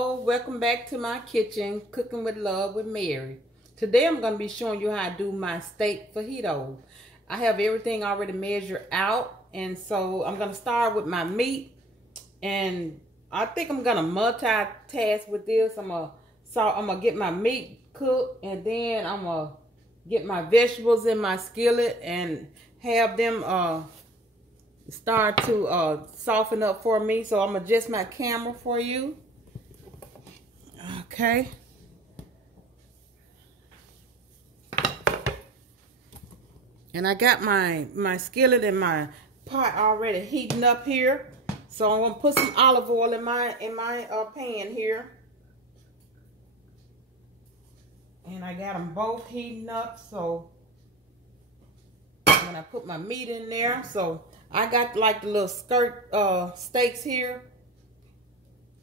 Hello, welcome back to my kitchen, Cooking with Love with Mary. Today I'm going to be showing you how I do my steak fajitas. I have everything already measured out, and so I'm going to start with my meat, and I think I'm going to multitask with this. I'm going to get my meat cooked, and then I'm going to get my vegetables in my skillet and have them start to soften up for me. So I'm going to adjust my camera for you. Okay. And I got my skillet and my pot already heating up here. So I'm going to put some olive oil in my pan here. And I got them both heating up. So when I put my meat in there, so I got like the little skirt steaks here.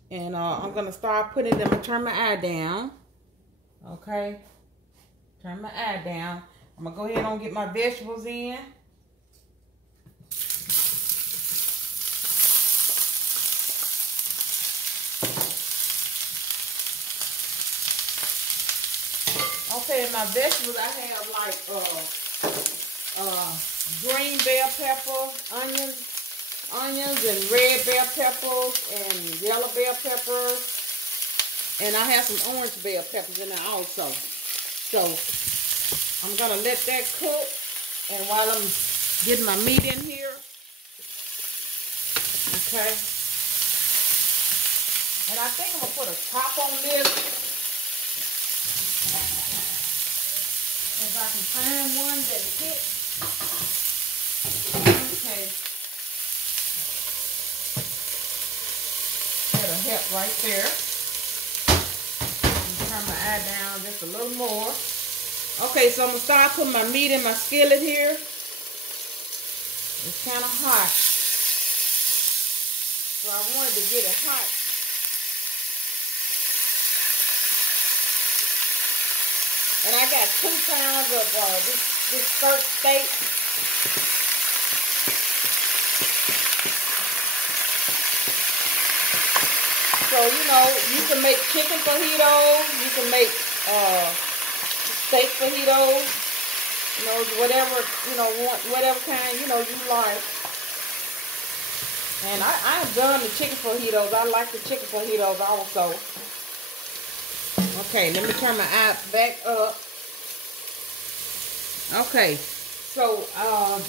And I'm going to start putting them. I'm going to turn my eye down. Okay. Turn my eye down. I'm going to go ahead and get my vegetables in. Okay, my vegetables, I have like green bell pepper, onions and red bell peppers and yellow bell peppers, and I have some orange bell peppers in there also. So I'm gonna let that cook, and while I'm getting my meat in here, okay, and I think I'm gonna put a top on this if I can find one that fits. Okay. That'll help right there. Turn my eye down just a little more. Okay, so I'm going to start putting my meat in my skillet here. It's kind of hot. So I wanted to get it hot. And I got 2 pounds of this skirt steak. So, you know, you can make chicken fajitas, you can make steak fajitas, you know, whatever, whatever kind, you like. And I have done the chicken fajitas. I like the chicken fajitas also. Okay, let me turn my eye back up. Okay, so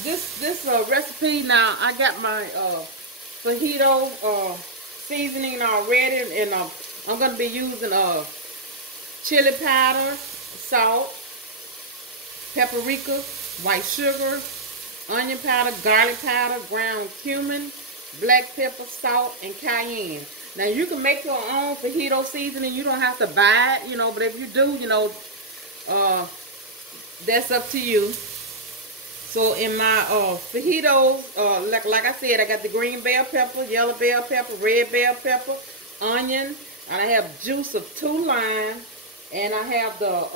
this recipe, now I got my fajita seasoning already, and I'm going to be using chili powder, salt, paprika, white sugar, onion powder, garlic powder, ground cumin, black pepper, salt, and cayenne. Now you can make your own fajita seasoning. You don't have to buy it, but if you do, that's up to you. So in my fajitas, like I said, I got the green bell pepper, yellow bell pepper, red bell pepper, onion, and I have juice of 2 limes, and I have the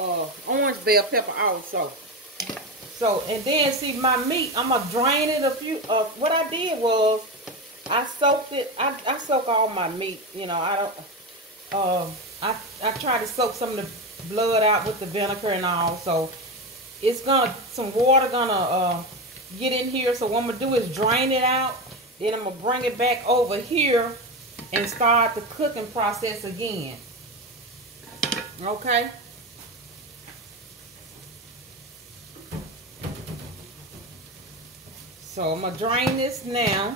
orange bell pepper also. So, and then see my meat, I'm gonna drain it what I did was I soaked it. I soak all my meat. I try to soak some of the blood out with the vinegar and all. So it's some water gonna get in here. So what I'm gonna do is drain it out. Then I'm gonna bring it back over here and start the cooking process again. Okay. So I'm gonna drain this now,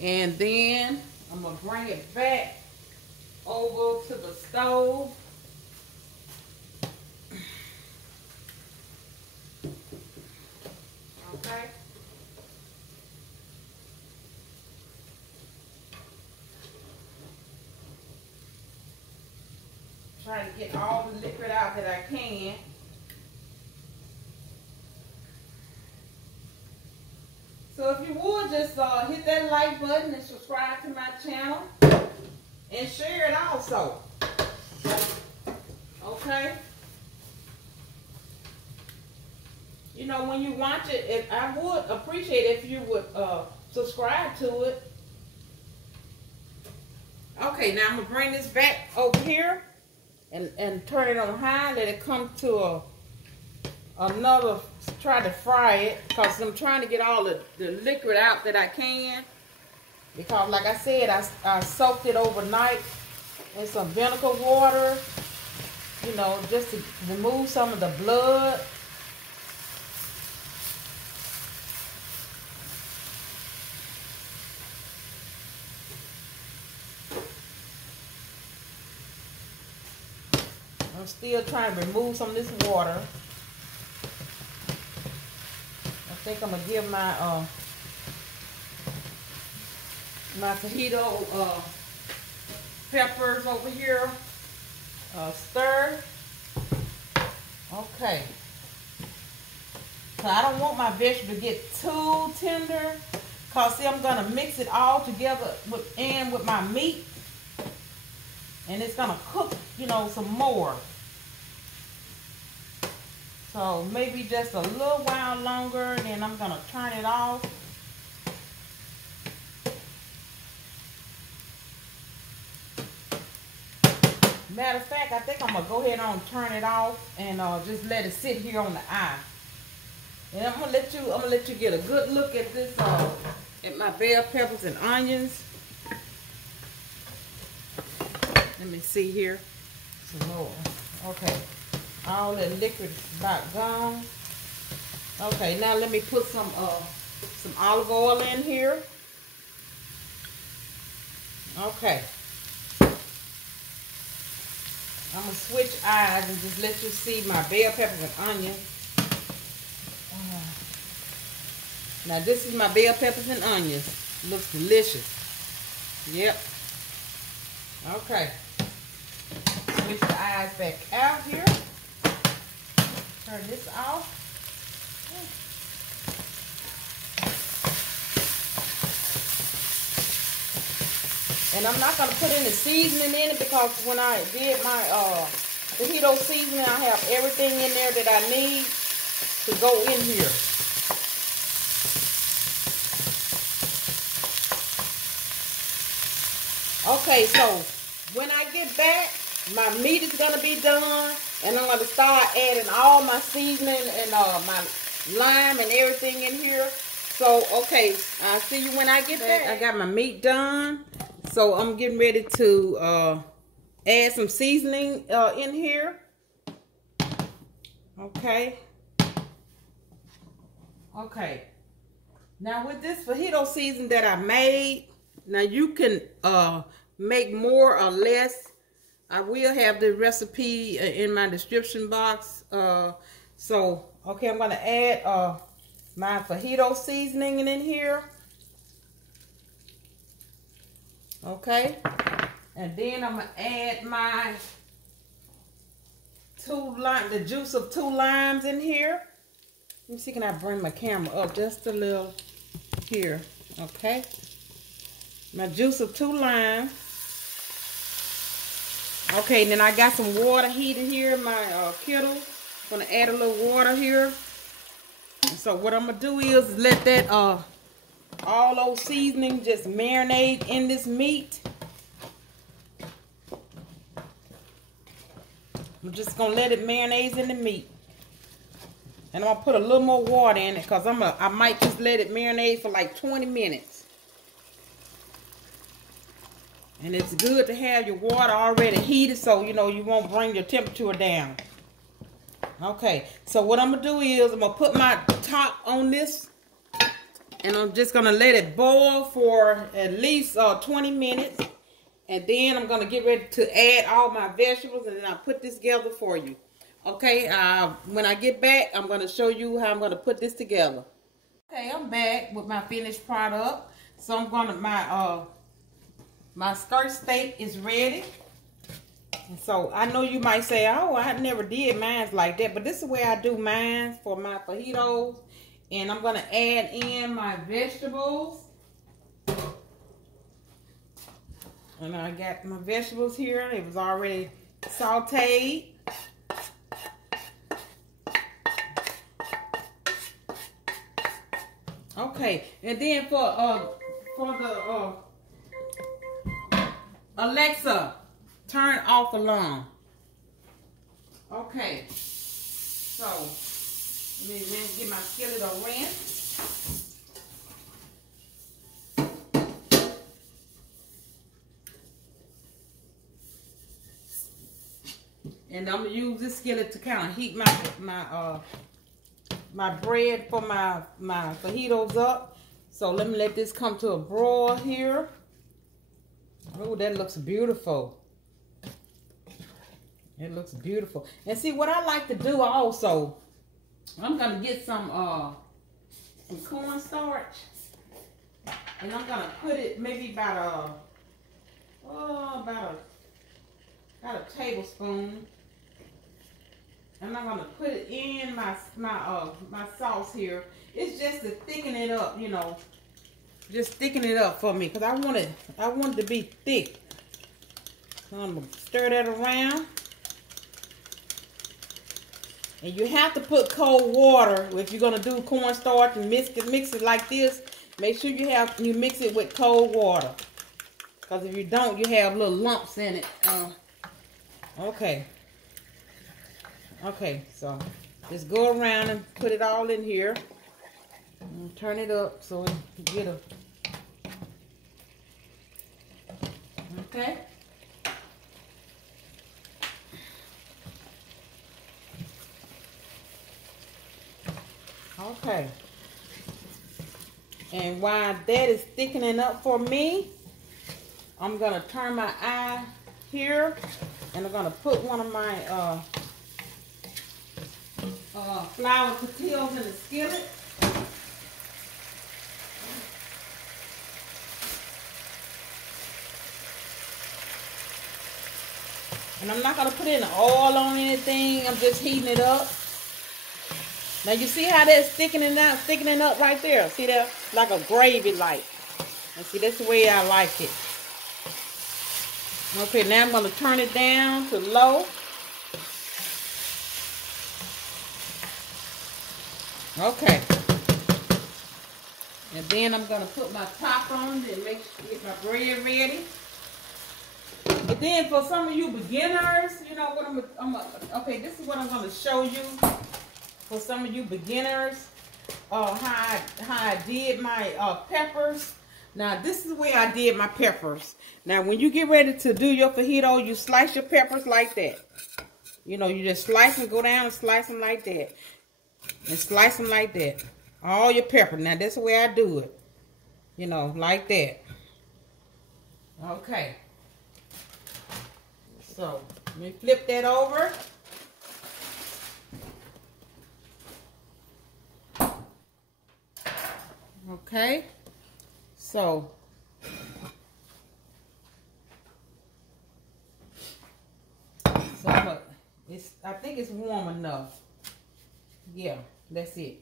and then I'm gonna bring it back over to the stove. Okay. Trying to get all the liquid out that I can. So if you would just hit that like button and subscribe to my channel and share it also. Okay. When you watch it, I would appreciate if you would subscribe to it. Okay, now I'm gonna bring this back over here and turn it on high. Let it come to try to fry it, because I'm trying to get all the liquid out that I can. Because like I said, I soaked it overnight in some vinegar water, you know, just to remove some of the blood. I'm still trying to remove some of this water. I think I'm gonna give my my fajita peppers over here stir. Okay. So I don't want my vegetable to get too tender, cause see, I'm gonna mix it all together with my meat, and it's gonna cook, you know, some more. So maybe just a little while longer, and then I'm gonna turn it off. Matter of fact, I think I'm gonna go ahead and turn it off and just let it sit here on the eye. And I'm gonna let you get a good look at this at my bell peppers and onions. Let me see here. Some more. Okay. All that liquid is about gone. Okay, now let me put some olive oil in here. Okay. I'm going to switch eyes and just let you see my bell peppers and onions. Now this is my bell peppers and onions. Looks delicious. Yep. Okay. Switch the eyes back out here. Turn this off. And I'm not going to put any seasoning in it, because when I did my fajita seasoning, I have everything in there that I need to go in here. Okay, so when I get back, my meat is going to be done, and I'm going to start adding all my seasoning and my lime and everything in here. So, okay, I'll see you when I get back. I got my meat done. So I'm getting ready to add some seasoning in here. Okay. Okay. Now with this fajita seasoning that I made, now you can make more or less. I will have the recipe in my description box. So, okay, I'm going to add my fajita seasoning in here. Okay, and then I'm gonna add my the juice of 2 limes in here. Let me see, can I bring my camera up just a little here? Okay, my juice of 2 limes. Okay, then I got some water heated here in my kettle. I'm gonna add a little water here. And so what I'm gonna do is let that all those seasonings just marinate in this meat. I'm just gonna let it marinate in the meat, and I'm gonna put a little more water in it, because I might just let it marinate for like 20 minutes. And it's good to have your water already heated, so you know you won't bring your temperature down. Okay, so what I'm gonna do is I'm gonna put my top on this, and I'm just going to let it boil for at least 20 minutes. And then I'm going to get ready to add all my vegetables, and then I'll put this together for you. Okay, when I get back, I'm going to show you how I'm going to put this together. Okay, I'm back with my finished product. So I'm going to, my skirt steak is ready. And so I know you might say, oh, I never did mine like that. But this is the way I do mine for my fajitas. And I'm going to add in my vegetables. And I got my vegetables here. It was already sauteed. Okay. And then for the Alexa, turn off alarm. Okay, so let me get my skillet on rinse. And I'm gonna use this skillet to kind of heat my bread for my fajitas up. So let me let this come to a broil here. Oh, that looks beautiful. It looks beautiful. And see, what I like to do also, I'm gonna get some cornstarch, and I'm gonna put it maybe about a tablespoon. And I'm gonna put it in my sauce here. It's just to thicken it up, you know. Just thicken it up for me, because I want it to be thick. So I'm gonna stir that around. And you have to put cold water if you're gonna do cornstarch and mix it like this. Make sure you mix it with cold water, because if you don't, you have little lumps in it. Okay. Okay, so just go around and put it all in here. And turn it up so it get a. Okay. Okay. And while that is thickening up for me, I'm gonna turn my eye here, and I'm gonna put one of my flour tortillas in the skillet. And I'm not gonna put any oil on anything. I'm just heating it up. Now you see how that's thickening up right there. See that? Like a gravy like. And see, that's the way I like it. Okay, now I'm gonna turn it down to low. Okay. And then I'm gonna put my top on and get my bread ready. But then for some of you beginners, you know what okay, this is what I'm gonna show you. For some of you beginners, how I did my peppers. Now this is the way I did my peppers. Now when you get ready to do your fajito, you slice your peppers like that. You know, you just slice them, go down and slice them like that. And slice them like that. All your pepper. Now that's the way I do it. You know, like that. Okay. So let me flip that over. Okay. So I think it's warm enough. Yeah, that's it.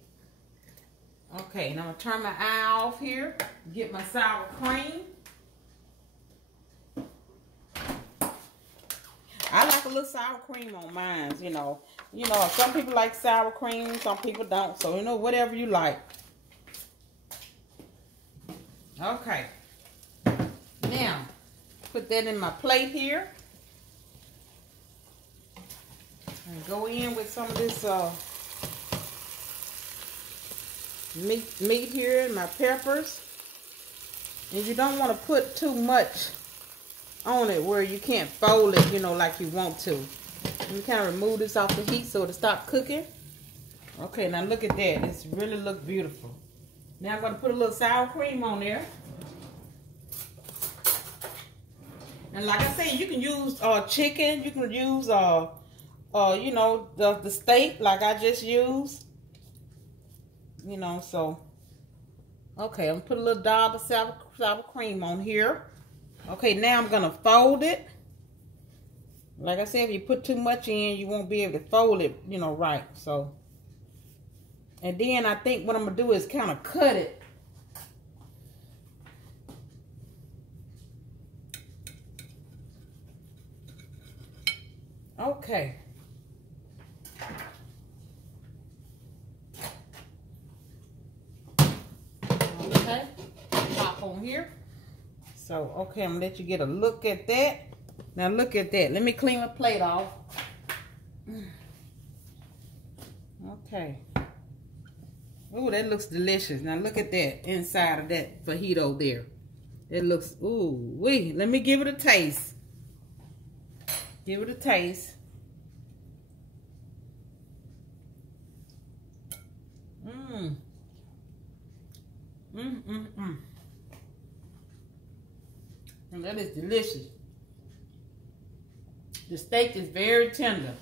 Okay, now I'm gonna turn my eye off here, get my sour cream. I like a little sour cream on mine, you know. Some people like sour cream, some people don't. So, whatever you like. Okay. Now, put that in my plate here. And go in with some of this meat here and my peppers. And you don't want to put too much on it where you can't fold it, like you want to. You kind of remove this off the heat so it'll stop cooking. Okay, now look at that. It's really look beautiful. Now I'm going to put a little sour cream on there. And like I said, you can use chicken. You can use, the steak like I just used. So. Okay, I'm going to put a little dab of sour cream on here. Okay, now I'm going to fold it. Like I said, if you put too much in, you won't be able to fold it, right. So, and then I think what I'm going to do is kind of cut it. Okay. Okay. Pop on here. So, okay, I'm gonna let you get a look at that. Now look at that. Let me clean my plate off. Okay. Oh, that looks delicious. Now look at that inside of that fajito there. It looks, ooh, wee. Let me give it a taste. Give it a taste. And that is delicious. The steak is very tender.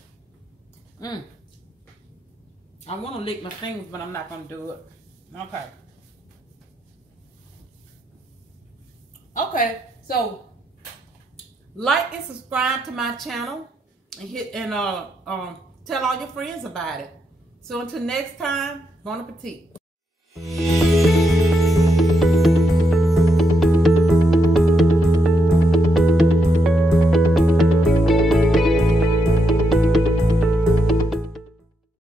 I want to lick my fingers, but I'm not going to do it. Okay. Okay, so like and subscribe to my channel and tell all your friends about it. So until next time, bon appetit.